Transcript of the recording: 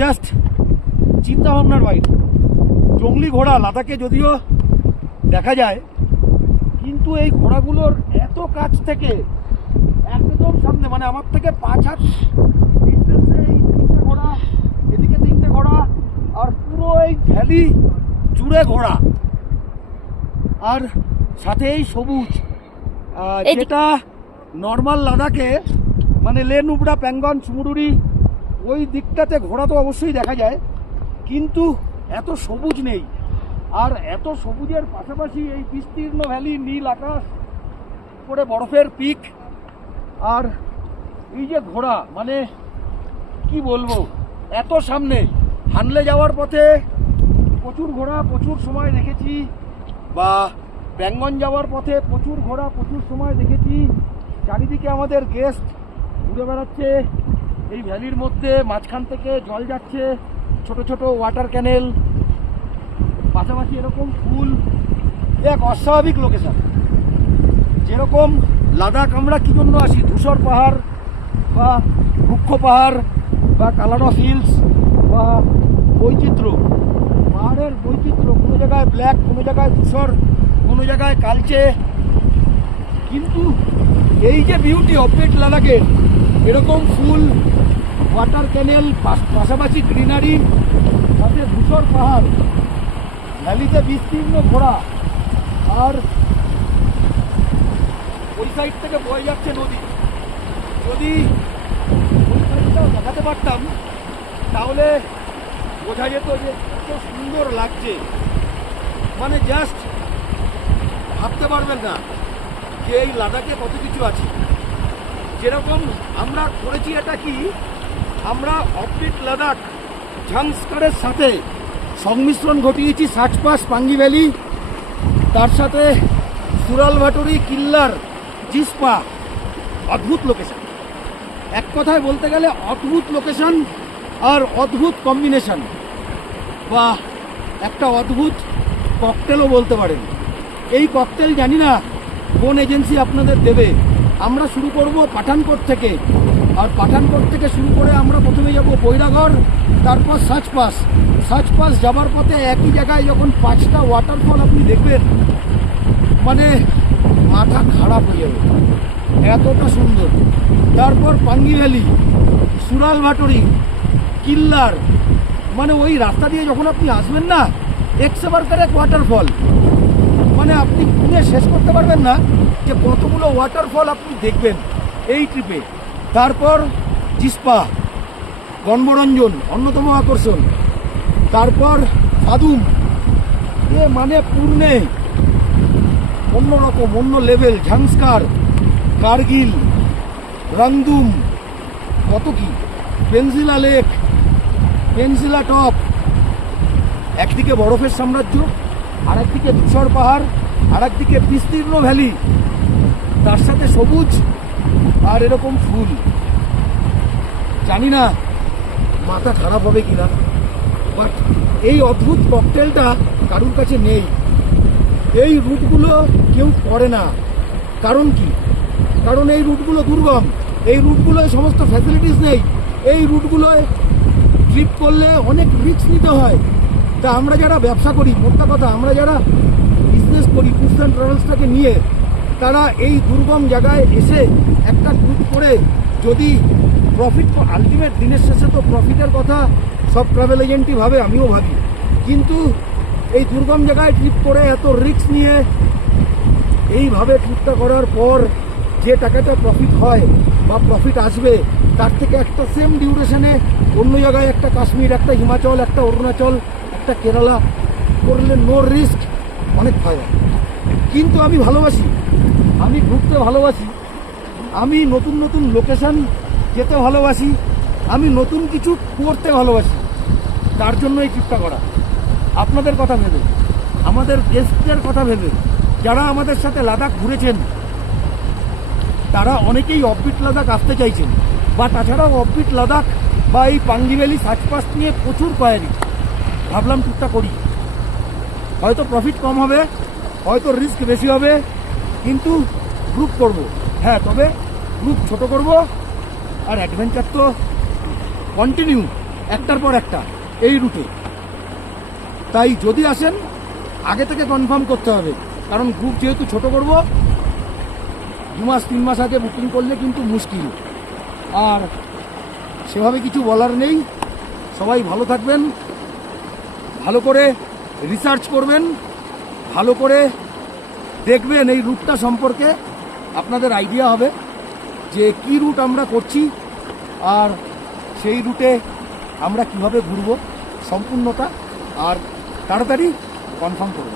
Just চিন্তা ভাবনার বাইরে। জংলি ঘোড়া লাদাখে যদিও দেখা যায়, কিন্তু এই ঘোড়াগুলোর এত কাছ থেকে একদম সামনে, মানে আমার থেকে 5 হাত ডিস্টেন্সে এই 3টে ঘোড়া, এদিকে 3টে ঘোড়া, আর পুরো এই ভ্যালি জুড়ে ঘোড়া, আর সাথে এই সবুজ, যেটা নর্মাল লাদাখে মানে লে নুব্রা, প্যাঙ্গন, সুমুরুরি ওই দিকটাতে ঘোড়া তো অবশ্যই দেখা যায়, কিন্তু এত সবুজ নেই। আর এত সবুজের পাশাপাশি এই বিস্তীর্ণ ভ্যালি, নীল আকাশ, করে বরফের পিক, আর এই যে ঘোড়া, মানে কি বলবো, এত সামনে। হানলে যাওয়ার পথে প্রচুর ঘোড়া প্রচুর সময় দেখেছি, বা প্যাঙ্গন যাওয়ার পথে প্রচুর ঘোড়া প্রচুর সময় দেখেছি। চারিদিকে আমাদের গেস্ট ঘুরে বেড়াচ্ছে এই ভ্যালির মধ্যে, মাঝখান থেকে জল যাচ্ছে, ছোট ছোট ওয়াটার ক্যানেল, পাশাপাশি এরকম ফুল। এক অস্বাভাবিক লোকেশন। যেরকম লাদাখ আমরা কী জন্য আসি, ধূসর পাহাড় বা রুক্ষ পাহাড় বা কালার অফ হিলস বা বৈচিত্র্য, পাহাড়ের বৈচিত্র্য, কোনো জায়গায় ব্ল্যাক, কোনো জায়গায় ধূসর, কোনো জায়গায় কালচে, কিন্তু এই যে বিউটি অফবিট লাদাখের, এরকম ফুল, ওয়াটার ক্যানেল, পাশাপাশি গ্রিনারি, সাথে ধূসর পাহাড়, ভ্যালিতে বিস্তীর্ণ ঘোড়া, আর ওই সাইড থেকে বয়ে যাচ্ছে নদী। যদি ওই সাইডটাও দেখাতে পারতাম তাহলে বোঝা যেত যে কত সুন্দর লাগছে। মানে জাস্ট ভাবতে পারবেন না যে এই লাদাখে কত কিছু আছে। যেরকম আমরা করেছি, এটা কি, আমরা অফবিট লাদাখ ঝাংস্কারের সাথে সংমিশ্রণ ঘটিয়েছি সাচপাস, পাঙ্গি ভ্যালি, তার সাথে সুরাল ভাটুরি, কিল্লার, জিসপা। অদ্ভুত লোকেশন, এক কথায় বলতে গেলে অদ্ভুত লোকেশন আর অদ্ভুত কম্বিনেশন, বা একটা অদ্ভুত ককটেলও বলতে পারেন। এই ককটেল জানি না কোন এজেন্সি আপনাদের দেবে। আমরা শুরু করব পাঠানকোট থেকে, আর পাঠানকোট থেকে শুরু করে আমরা প্রথমে যাব বৈরাগড়, তারপর সাচপাস। সাচপাস যাবার পথে একই জায়গায় যখন 5টা ওয়াটারফল আপনি দেখবেন, মানে মাথা খারাপ হয়ে যাবে, এতটা সুন্দর। তারপর পাঙ্গি ভ্যালি, সুরাল ভাটুরি, কিল্লার, মানে ওই রাস্তা দিয়ে যখন আপনি আসবেন না, একবার এক ওয়াটারফল, মানে আপনি গুনে শেষ করতে পারবেন না যে কতগুলো ওয়াটারফল আপনি দেখবেন এই ট্রিপে। তারপর জিসপা, গণমরঞ্জন, অন্যতম আকর্ষণ। তারপর সাদুম, এ মানে পূর্ণে অন্যরকম, অন্য লেভেল। ঝাংস্কার, কার্গিল, রংদুম, কত কি, পেনজিলা লেক, পেনজিলা টপ, একদিকে বরফের সাম্রাজ্য, আর একদিকে ধূসর পাহাড়, আর একদিকে বিস্তীর্ণ ভ্যালি, তার সাথে সবুজ আর এরকম ফুল। জানি না মাথা খারাপ হবে কিনা, বাট এই অদ্ভুত ককটেলটা কারুর কাছে নেই। এই রুটগুলো কেউ করে না। কারণ কি? কারণ এই রুটগুলো দুর্গম, এই রুটগুলোয় সমস্ত ফ্যাসিলিটিস নেই, এই রুটগুলোয় ট্রিপ করলে অনেক রিস্ক নিতে হয়। তা আমরা যারা ব্যবসা করি, মোটা কথা আমরা যারা বিজনেস করি ট্যুরস অ্যান্ড ট্রাভেলসটাকে নিয়ে, তারা এই দুর্গম জায়গায় এসে একটা ট্যুর করে যদি প্রফিট, আলটিমেট দিনের শেষে তো প্রফিটের কথা সব ট্রাভেল এজেন্টই ভাবে, আমিও ভাবি, কিন্তু এই দুর্গম জায়গায় ট্রিপ করে এত রিস্ক নিয়ে এইভাবে ট্রিপটা করার পর যে টাকাটা প্রফিট হয় বা প্রফিট আসবে, তার থেকে একটা সেম ডিউরেশনে অন্য জায়গায়, একটা কাশ্মীর, একটা হিমাচল, একটা অরুণাচল, একটা কেরালা করলে নো রিস্ক, অনেক ফায়দা। কিন্তু আমি ভালোবাসি, আমি ঘুরতে ভালোবাসি, আমি নতুন নতুন লোকেশন যেতে ভালোবাসি, আমি নতুন কিছু করতে ভালোবাসি। তার জন্য এই ট্রিপটা করা, আপনাদের কথা ভেবে, আমাদের গেস্টদের কথা ভেবে। যারা আমাদের সাথে লাদাখ ঘুরেছেন তারা অনেকেই অফবিট লাদাখ আসতে চাইছেন, বা তাছাড়াও অফবিট লাদাখ বা এই পাঙ্গি ভ্যালি, সাচপাস নিয়ে প্রচুর কোয়ারি। ভাবলাম ট্রিপটা করি, হয়তো প্রফিট কম হবে, হয়তো রিস্ক বেশি হবে, কিন্তু গ্রুপ করব। হ্যাঁ, তবে গ্রুপ ছোট করব, আর অ্যাডভেঞ্চার তো কন্টিনিউ। একটার পর একটা এই রুটে। তাই যদি আসেন আগে থেকে কনফার্ম করতে হবে, কারণ গ্রুপ যেহেতু ছোট করব, 2 মাস 3 মাস আগে বুকিং করলে কিন্তু মুশকিল। আর সেভাবে কিছু বলার নেই। সবাই ভালো থাকবেন, ভালো করে রিসার্চ করবেন, ভালো করে দেখবেন এই রুটটা সম্পর্কে আপনাদের আইডিয়া হবে যে কি রুট আমরা করছি আর সেই রুটে আমরা কিভাবে ঘুরবো সম্পূর্ণটা, আর তাড়াতাড়ি কনফার্ম করব।